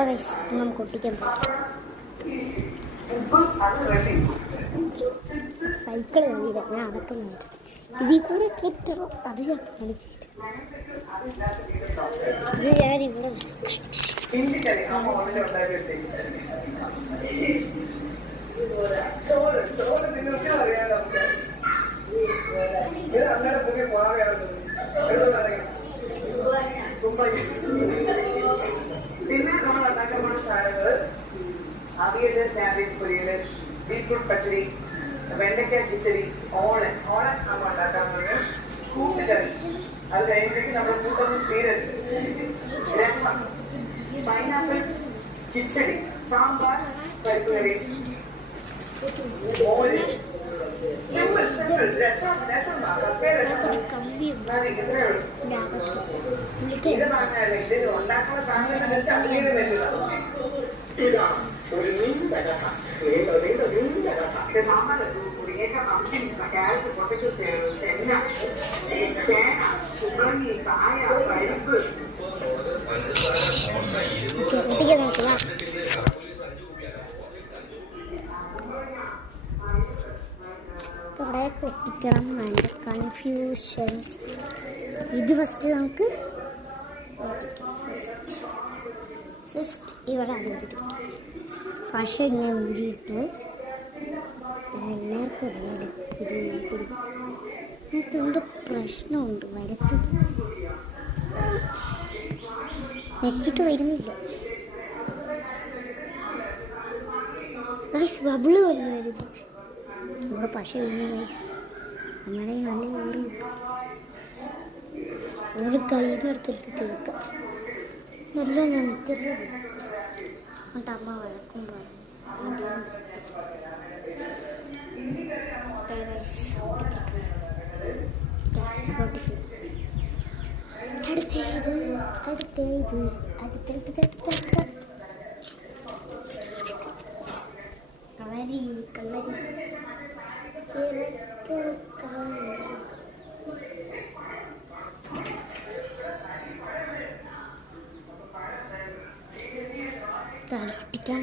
അപ്പം നമുക്ക് ഒട്ടിക്കാൻ പറ്റും. സൈക്കിൾ കണ്ടില്ല, ഞാൻ അകത്തുനിന്ന് ഇതിൽ കൂടെ കെട്ടറോ അത് ഞാൻ കാണിച്ചിട്ട് ഇത് ഞാനിവിടെ പിന്നെ നമ്മൾ ഉണ്ടാക്കാൻ പോകുന്ന സാധനങ്ങള് അവിയല്, ക്യാബേജ് പൊരിയല്, ബീറ്റ്റൂട്ട് പച്ചടി, വെണ്ടയ്ക്ക കിച്ചടി, ഓളൻ നമ്മൾ ഉണ്ടാക്കാൻ പോകുന്നത് കൂട്ടുകറി. അത് കഴിയുമ്പോഴേക്കും നമ്മൾ കൂട്ടൊന്നും തീരരുത്. രസം, പൈനാപ്പിൾ കിച്ചടി, സാമ്പാർ, പരിപ്പ് കറി, മോര്, സിമ്പിൾ രസം ഇത്രേ ഉള്ളൂ. ഇത് പറഞ്ഞാൽ ഇതിന് ഉണ്ടാക്കുന്ന സാധനങ്ങളുടെ ലിസ്റ്റ് അടിയിൽ വരിക. സാമ്പാർ കുടുങ്ങിയേക്ക പമ്പിൻ, ക്യാരറ്റ്, പൊട്ടറ്റോ, ചെന്ന, ചേന, കുമ്പളങ്ങി, കായ, പരിപ്പ്. കുറേ പൊട്ടിക്കണം, വേണ്ട കൺഫ്യൂഷൻ. ഇത് ഫസ്റ്റ് നമുക്ക് ഫസ്റ്റ് ഇവിടെ അത് പിടിക്കും. പക്ഷെ ഇങ്ങനെ ഊരിയിട്ട് എല്ലാവർക്കും അറിയാം എനിക്ക് എന്ത് പ്രശ്നമുണ്ട്, വരത്ത് നെക്കിട്ട് വരുന്നില്ല. ഗൈസ് ബബിള് വന്നു വരുന്നു ഇവിടെ. പശ വീണു ഗൈസ്, നമ്മുടെ നല്ല ഏറി നമ്മൾ കൈമെടുത്തെടുത്ത് തേക്കാം. നല്ല നമുക്കത് എന്നിട്ട് അമ്മ വഴക്കും പറയും. കളരി തലട്ടിക്കാൻ